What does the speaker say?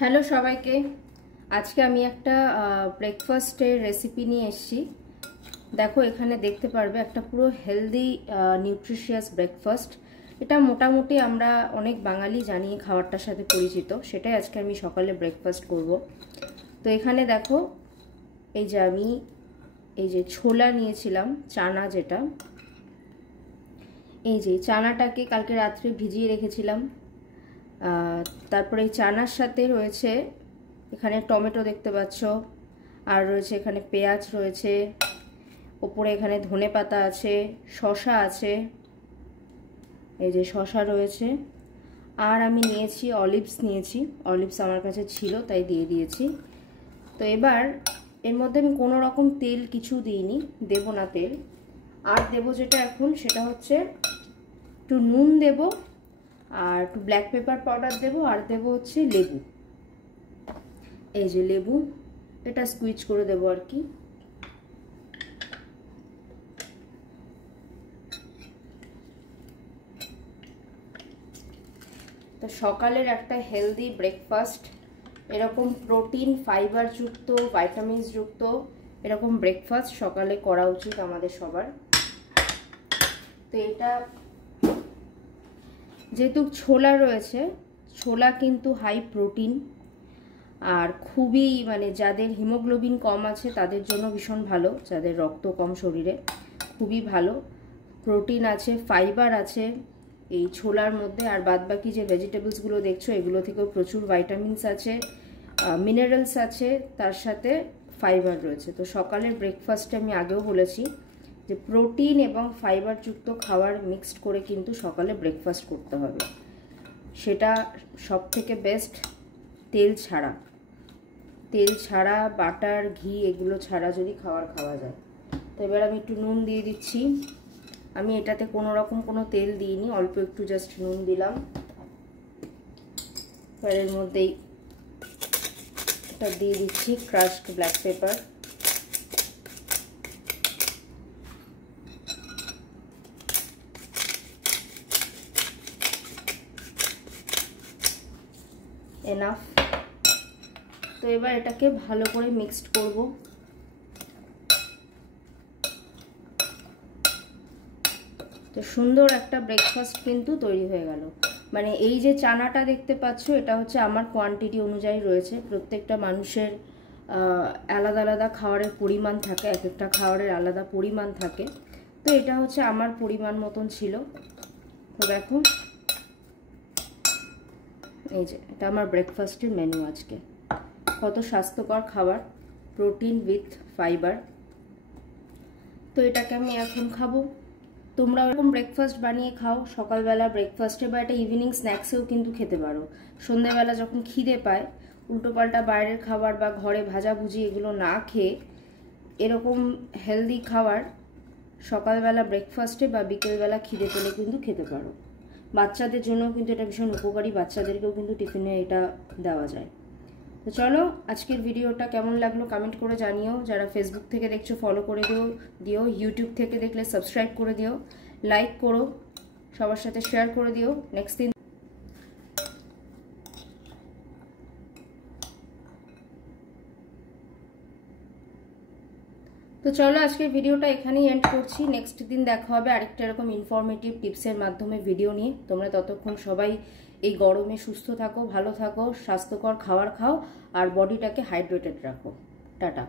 Hello সবাইকে। আজকে আমি একটা ব্রেকফাস্টের রেসিপি নিয়ে এসেছি। দেখো এখানে দেখতে পারবে একটা পুরো হেলদি নিউট্রিশিয়াস ব্রেকফাস্ট। এটা মোটামুটি আমরা অনেক বাঙালি জানি খাবারটার সাথে পরিচিত, সেটাই আজকে আমি সকালে ব্রেকফাস্ট করব। তো এখানে দেখো আমি এই যে ছোলা নিয়েছিলাম, চানা, যেটা এই যে চানাটাকে কালকে রাত্রে ভিজিয়ে রেখেছিলাম। তারপরে এই চানার সাথে রয়েছে এখানে টমেটো দেখতে পাচ্ছ, আর রয়েছে এখানে পেঁয়াজ রয়েছে, ওপরে এখানে ধনেপাতা আছে, শসা আছে, এই যে শসা রয়েছে, আর আমি নিয়েছি অলিভস অলিভস আমার কাছে ছিল তাই দিয়ে দিয়েছি। তো এবার এর মধ্যে আমি কোনো রকম তেল কিছু দিইনি, দেব না তেল। আর দেবো যেটা এখন সেটা হচ্ছে একটু নুন দেবো, আর একটু ব্ল্যাক পেপার পাউডার দেবো, আর দেবো হচ্ছে লেবু। এই যে লেবু, এটা স্কুইজ করে দেবো আর কি। তো সকালের একটা হেলদি ব্রেকফাস্ট, এরকম প্রোটিন ফাইবার যুক্ত ভাইটামিনস যুক্ত এরকম ব্রেকফাস্ট সকালে করা উচিত আমাদের সবার। তো এটা যেহেতু ছোলা রয়েছে, ছোলা কিন্তু হাই প্রোটিন, আর খুবই যাদের হিমোগ্লোবিন কম আছে তাদের জন্য ভীষণ ভালো, যাদের রক্ত কম শরীরে খুবই ভালো। প্রোটিন আছে, ফাইবার আছে এই ছোলার মধ্যে, আর বাদবাকি যে ভেজিটেবলসগুলো দেখছো এগুলো থেকেও প্রচুর ভাইটামিনস আছে, মিনারেলস আছে, তার সাথে ফাইবার রয়েছে। তো সকালের ব্রেকফাস্টে আমি আগেও বলেছি যে প্রোটিন এবং ফাইবার যুক্ত খাবার মিক্সড করে কিন্তু সকালে ব্রেকফাস্ট করতে হবে, সেটা সব থেকে বেস্ট তেল ছাড়া বাটার, ঘি এগুলো ছাড়া যদি খাবার খাওয়া যায়। তো এবার আমি একটু নুন দিয়ে দিচ্ছি। আমি এটাতে কোনো রকম কোনো তেল দিইনি, অল্প একটু জাস্ট নুন দিলাম। এর মধ্যেই এটা দিয়ে দিচ্ছি ক্রাশড ব্ল্যাক পেপার। এনাফ। তো এবার এটাকে ভালো করে মিক্সড করব। তো সুন্দর একটা ব্রেকফাস্ট কিন্তু তৈরি হয়ে গেল। এই যে চানাটা দেখতে পাচ্ছ এটা হচ্ছে আমার কোয়ান্টিটি অনুযায়ী রয়েছে, প্রত্যেকটা মানুষের আলাদা আলাদা খাবারের পরিমাণ থাকে, এক একটা খাবারের আলাদা পরিমাণ থাকে। তো এটা হচ্ছে আমার পরিমাণ মতন ছিল। তো দেখো এই যে এটা আমার ব্রেকফাস্টের মেনু আজকে। কত স্বাস্থ্যকর খাবার, প্রোটিন উইথ ফাইবার। তো এটাকে আমি এখন খাবো। তোমরা এরকম ব্রেকফাস্ট বানিয়ে খাও সকালবেলা ব্রেকফাস্টে, বা এটা ইভিনিং স্ন্যাক্সেও কিন্তু খেতে পারো। সন্ধ্যেবেলা যখন খিদে পায়, উল্টোপাল্টা বাইরের খাবার বা ঘরে ভাজাভুজি এগুলো না খেয়ে এরকম হেলদি খাবার সকালবেলা ব্রেকফাস্টে বা বিকেলবেলা খিদে পেলে কিন্তু খেতে পারো। বাচ্চাদের জন্য কিন্তু এটা ভীষণ উপকারী, বাচ্চাদেরকেও কিন্তু টিফিনে এটা দেওয়া যায়। তো চলো, আজকের ভিডিওটা কেমন লাগলো কমেন্ট করে জানিও। যারা ফেসবুক থেকে দেখছো ফলো করে দিও, ইউটিউব থেকে দেখলে সাবস্ক্রাইব করে দিও, লাইক করো, সবার সাথে শেয়ার করে দিও। নেক্সট দিন তো চলো, আজকের ভিডিওটা এখানেই এন্ড করছি। নেক্সট দিন দেখা হবে আরেকটা এরকম ইনফরমেটিভ টিপসের মাধ্যমে ভিডিও নিয়ে। তোমরা ততক্ষণ সবাই এই গরমে সুস্থ থাকো, ভালো থাকো, স্বাস্থ্যকর খাবার খাও, আর বডিটাকে হাইড্রেটেড রাখো। টাটা।